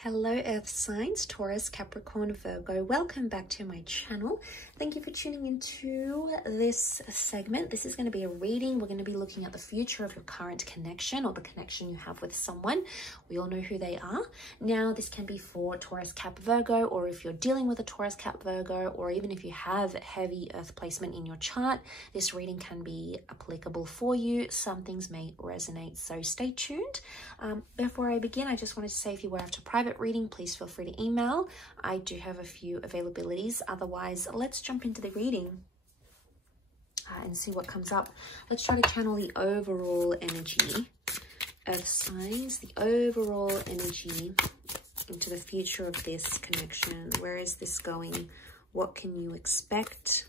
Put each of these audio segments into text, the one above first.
Hello Earth signs, Taurus, Capricorn, Virgo. Welcome back to my channel. Thank you for tuning into this segment. This is going to be a reading. We're going to be looking at the future of your current connection or the connection you have with someone. We all know who they are. Now, this can be for Taurus, Cap, Virgo, or if you're dealing with a Taurus, Cap, Virgo, or even if you have heavy Earth placement in your chart, this reading can be applicable for you. Some things may resonate, so stay tuned. Before I begin, I just wanted to say if you were after private reading, please feel free to email. I do have a few availabilities. Otherwise, let's jump into the reading and see what comes up. Let's try to channel the overall energy, Earth signs, the overall energy into the future of this connection. Where is this going? What can you expect?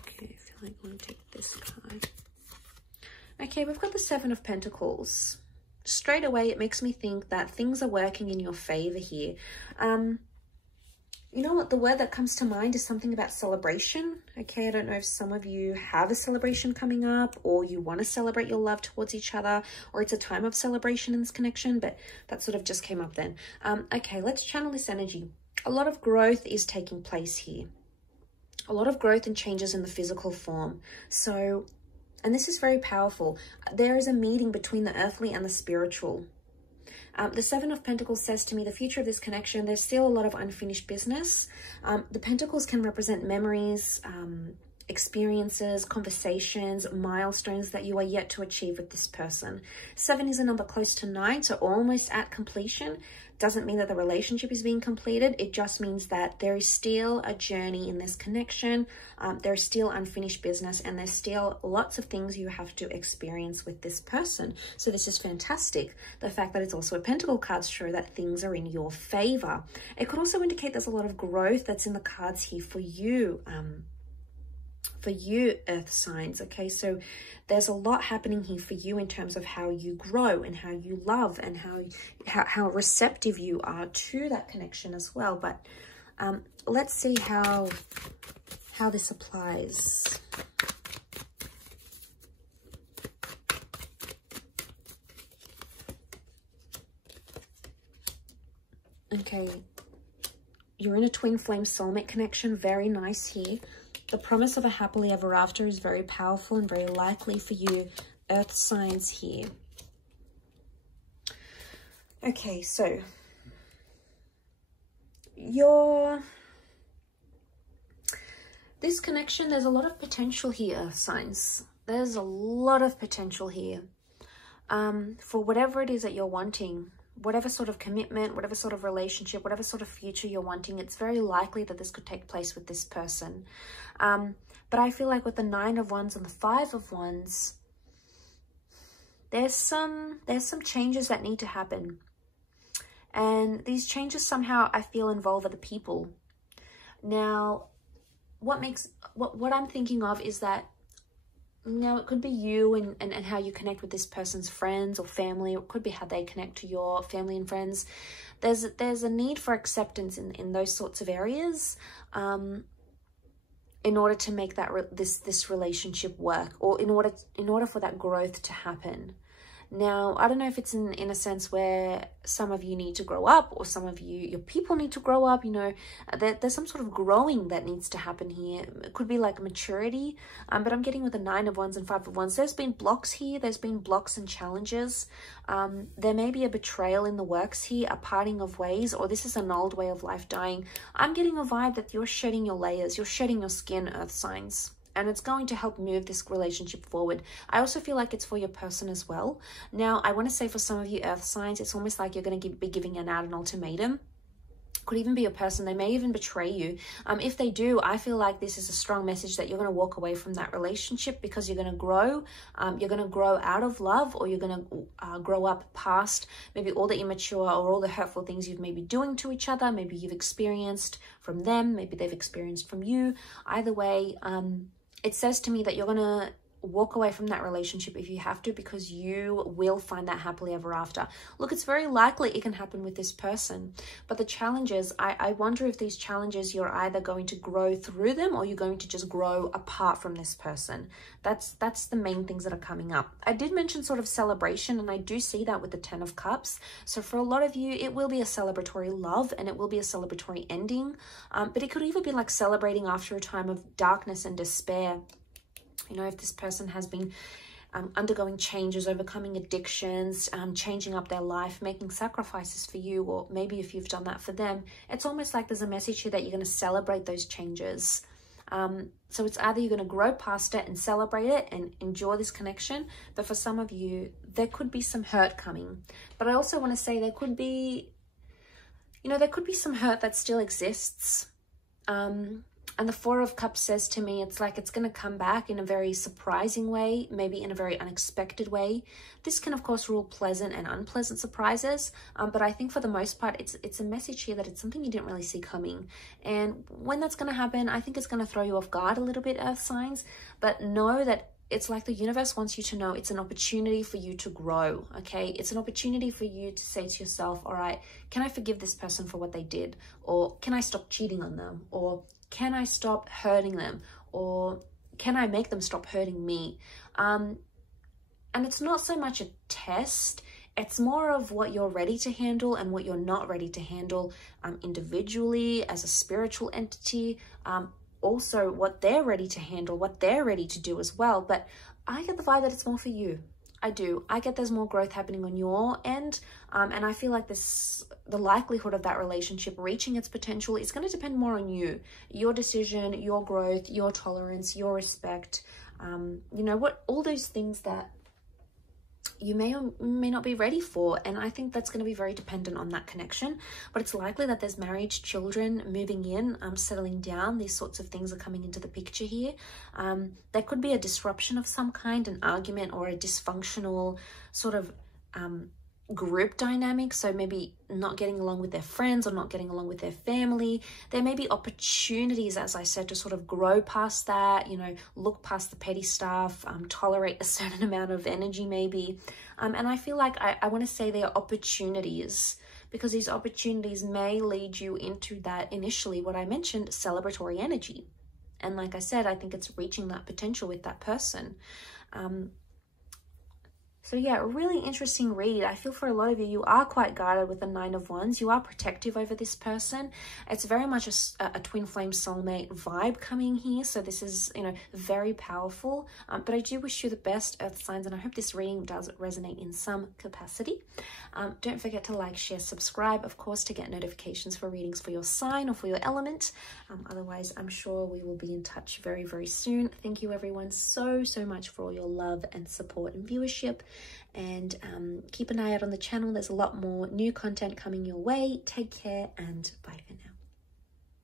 Okay, I feel like I want to take this card. Okay, we've got the Seven of Pentacles. Straight away, it makes me think that things are working in your favor here. You know what? The word that comes to mind is something about celebration. Okay, I don't know if some of you have a celebration coming up or you want to celebrate your love towards each other, or it's a time of celebration in this connection, but that sort of just came up then. Okay, let's channel this energy. A lot of growth is taking place here. A lot of growth and changes in the physical form. So, and this is very powerful. There is a meeting between the earthly and the spiritual. The Seven of Pentacles says to me, the future of this connection, there's still a lot of unfinished business. The Pentacles can represent memories, experiences, conversations, milestones that you are yet to achieve with this person. 7 is a number close to 9, so almost at completion. Doesn't mean that the relationship is being completed. It just means that there is still a journey in this connection. There's still unfinished business, and there's still lots of things you have to experience with this person. So this is fantastic. The fact that it's also a Pentacle cards show that things are in your favor. It could also indicate there's a lot of growth that's in the cards here for you. Earth signs. Okay, so there's a lot happening here for you in terms of how you grow and how you love and how receptive you are to that connection as well. But let's see how this applies. Okay, you're in a twin flame soulmate connection. Very nice here. The promise of a happily ever after is very powerful and very likely for you, Earth signs here. Okay, so this connection, there's a lot of potential here, Earth signs. There's a lot of potential here for whatever it is that you're wanting. Whatever sort of commitment, whatever sort of relationship, whatever sort of future you're wanting, it's very likely that this could take place with this person. But I feel like with the 9 of Wands and the 5 of Wands, there's some changes that need to happen. And these changes somehow, I feel, involve other people. Now, what I'm thinking of is that, now, it could be you and how you connect with this person's friends or family. It could be how they connect to your family and friends. There's a need for acceptance in those sorts of areas in order to make that this relationship work, or in order for that growth to happen. Now, I don't know if it's in a sense where some of you need to grow up, or some of your people need to grow up, you know, there's some sort of growing that needs to happen here. It could be like maturity, but I'm getting with the 9 of Wands and 5 of Wands, there's been blocks here, there's been blocks and challenges. There may be a betrayal in the works here, a parting of ways, or this is an old way of life dying. I'm getting a vibe that you're shedding your layers, you're shedding your skin, Earth signs. And it's going to help move this relationship forward. I also feel like it's for your person as well. Now, I want to say for some of you Earth signs, it's almost like you're going to be giving out an ultimatum. Could even be your person. They may even betray you. If they do, I feel like this is a strong message that you're going to walk away from that relationship because you're going to grow. You're going to grow out of love, or you're going to grow up past maybe all the immature or all the hurtful things you've maybe doing to each other. Maybe you've experienced from them. Maybe they've experienced from you. Either way, it says to me that you're going to walk away from that relationship if you have to, because you will find that happily ever after. Look, it's very likely it can happen with this person, but the challenges, I wonder if these challenges, you're either going to grow through them or you're going to just grow apart from this person. That's the main things that are coming up. I did mention sort of celebration, and I do see that with the 10 of Cups. So for a lot of you, it will be a celebratory love and it will be a celebratory ending, but it could even be like celebrating after a time of darkness and despair. You know, if this person has been undergoing changes, overcoming addictions, changing up their life, making sacrifices for you, or maybe if you've done that for them, it's almost like there's a message here that you're going to celebrate those changes. So it's either you're going to grow past it and celebrate it and enjoy this connection, but for some of you, there could be some hurt coming. But I also want to say there could be, you know, there could be some hurt that still exists. And the 4 of Cups says to me, it's like it's going to come back in a very surprising way, maybe in a very unexpected way. This can, of course, rule pleasant and unpleasant surprises. But I think for the most part, it's a message here that it's something you didn't really see coming. And when that's going to happen, I think it's going to throw you off guard a little bit, Earth signs. But know that it's like the universe wants you to know it's an opportunity for you to grow, okay? It's an opportunity for you to say to yourself, all right, can I forgive this person for what they did? Or can I stop cheating on them? Or can I stop hurting them? Or can I make them stop hurting me? And it's not so much a test. It's more of what you're ready to handle and what you're not ready to handle individually, as a spiritual entity. Also what they're ready to handle, what they're ready to do as well. But I get the vibe that it's more for you. I do. I get there's more growth happening on your end. And I feel like the likelihood of that relationship reaching its potential is going to depend more on you, your decision, your growth, your tolerance, your respect. You know, all those things that you may or may not be ready for. And I think that's going to be very dependent on that connection. But it's likely that there's marriage, children, moving in, settling down. These sorts of things are coming into the picture here. There could be a disruption of some kind, an argument or a dysfunctional sort of group dynamic. So maybe not getting along with their friends or not getting along with their family. There may be opportunities, as I said, to sort of grow past that, you know, look past the petty stuff, tolerate a certain amount of energy maybe. And I feel like I want to say there are opportunities, because these opportunities may lead you into that initially, what I mentioned, celebratory energy. And like I said, I think it's reaching that potential with that person. So yeah, a really interesting read. I feel for a lot of you, you are quite guarded with the 9 of Wands. You are protective over this person. It's very much a twin flame soulmate vibe coming here. So this is, you know, very powerful. But I do wish you the best, Earth signs, and I hope this reading does resonate in some capacity. Don't forget to like, share, subscribe, of course, to get notifications for readings for your sign or for your element. Otherwise, I'm sure we will be in touch very, very soon. Thank you everyone so much for all your love and support and viewership. And keep an eye out on the channel. There's a lot more new content coming your way. Take care and bye for now.